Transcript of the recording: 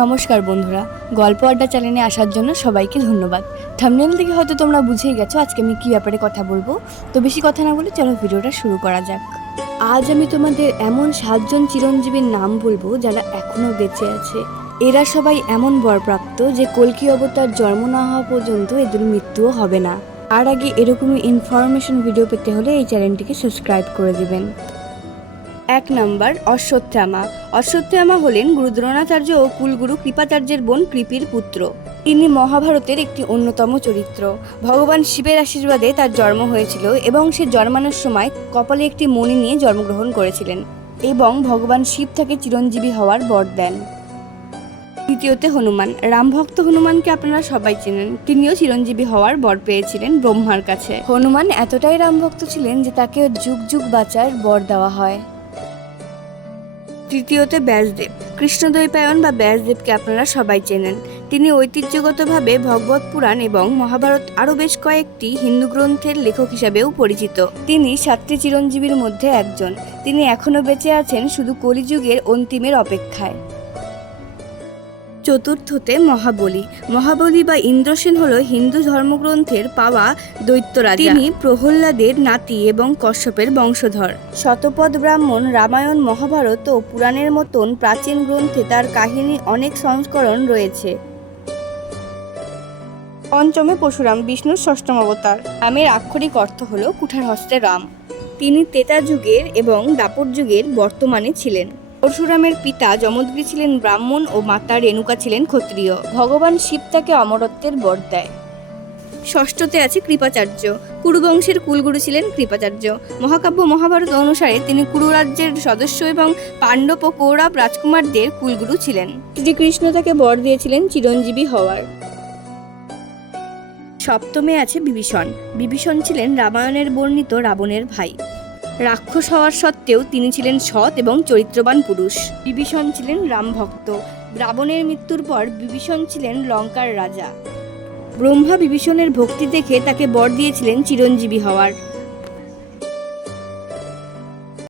নমস্কার বন্ধুরা, গল্প আড্ডা চ্যানেলে আসার জন্য সবাইকে ধন্যবাদ। থাম্বনেল থেকে হয়তো তোমরা বুঝেই গেছো আজকে আমি কী ব্যাপারে কথা বলবো। তো বেশি কথা না বলে চলো ভিডিওটা শুরু করা যাক। আজ আমি তোমাদের এমন 7জন চিরঞ্জীবীর নাম বলবো যারা এখনও বেঁচে আছে। এরা সবাই এমন বরপ্রাপ্ত যে কল্কি অবতার জন্ম না হওয়া পর্যন্ত এদের মৃত্যুও হবে না। আর আগে এরকমই ইনফরমেশন ভিডিও পেতে হলে এই চ্যানেলটিকে সাবস্ক্রাইব করে দেবেন। 1 নম্বর অশ্বত্থামা। অশ্বত্থামা হলেন গুরু দ্রোণাচার্য ও কুলগুরু কৃপাচার্যের বোন কৃপির পুত্র। তিনি মহাভারতের একটি অন্যতম চরিত্র। ভগবান শিবের আশীর্বাদে তার জন্ম হয়েছিল এবং সে জন্মানোর সময় কপালে একটি মণি নিয়ে জন্মগ্রহণ করেছিলেন এবং ভগবান শিব তাকে চিরঞ্জীবী হওয়ার বর দেন। দ্বিতীয়তে হনুমান। রামভক্ত হনুমানকে আপনারা সবাই চেনেন। তিনিও চিরঞ্জীবী হওয়ার বর পেয়েছিলেন ব্রহ্মার কাছে। হনুমান এতটাই রামভক্ত ছিলেন যে তাকে যুগ যুগ বাঁচার বর দেওয়া হয়। তৃতীয়তে ব্যাসদেব। কৃষ্ণদ্বৈপায়ন বা ব্যাসদেবকে আপনারা সবাই চেনেন। তিনি ঐতিহ্যগতভাবে ভগবত পুরাণ এবং মহাভারত আরও বেশ কয়েকটি হিন্দু গ্রন্থের লেখক হিসাবেও পরিচিত। তিনি 7টি চিরঞ্জীবীর মধ্যে একজন। তিনি এখনও বেঁচে আছেন শুধু কলিযুগের অন্তিমের অপেক্ষায়। চতুর্থতে মহাবলী। মহাবলী বা ইন্দ্রসেন হল হিন্দু ধর্মগ্রন্থের পাওয়া দৈত্যরাজা। তিনি প্রহ্লাদের নাতি এবং কশ্যপের বংশধর। শতপথ ব্রাহ্মণ, রামায়ণ, মহাভারত ও পুরাণের মতন প্রাচীন গ্রন্থে তার কাহিনী অনেক সংস্করণ রয়েছে। পঞ্চমে পরশুরাম, বিষ্ণুর 6ম অবতার। রামের আক্ষরিক অর্থ হল কুঠার হস্তে রাম। তিনি ত্রেতা যুগের এবং দ্বাপর যুগের বর্তমানে ছিলেন। পরশুরামের পিতা যমদগ্নি ছিলেন ব্রাহ্মণ ও মাতা রেণুকা ছিলেন ক্ষত্রিয়। ভগবান শিব তাকে অমরত্বের বর দেয়। ষষ্ঠতে আছে কৃপাচার্য। কুরুবংশের কুলগুরু ছিলেন কৃপাচার্য। মহাকাব্য মহাভারত অনুসারে তিনি কুরু রাজ্যের সদস্য এবং পাণ্ডব ও কৌরব রাজকুমারদের কুলগুরু ছিলেন। শ্রীকৃষ্ণ তাকে বর দিয়েছিলেন চিরঞ্জীবী হওয়ার। সপ্তমে আছে বিভীষণ। বিভীষণ ছিলেন রামায়ণের বর্ণিত রাবণের ভাই। রাক্ষস হওয়ার সত্ত্বেও তিনি ছিলেন সৎ এবং চরিত্রবান পুরুষ। বিভীষণ ছিলেন রামভক্ত। রাবণের মৃত্যুর পর বিভীষণ ছিলেন লঙ্কার রাজা। ব্রহ্মা বিভীষণের ভক্তি দেখে তাকে বর দিয়েছিলেন চিরঞ্জীবী হওয়ার।